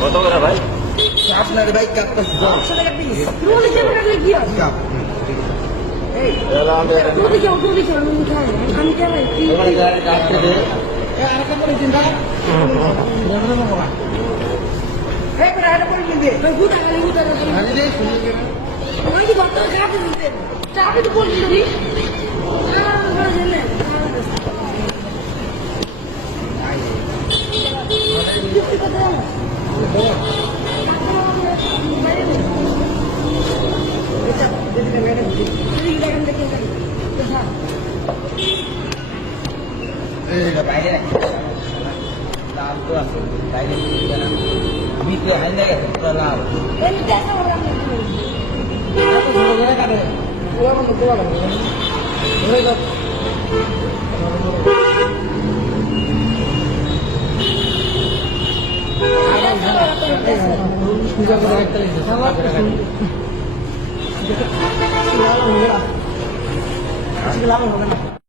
কত করে ভাই? আপনার এবারে গাড়ি কাটতে দে। চাকরি তো বলছি তুমি বাইরে রাখি লাল তো 这个拉拢你了，这个拉拢我们了。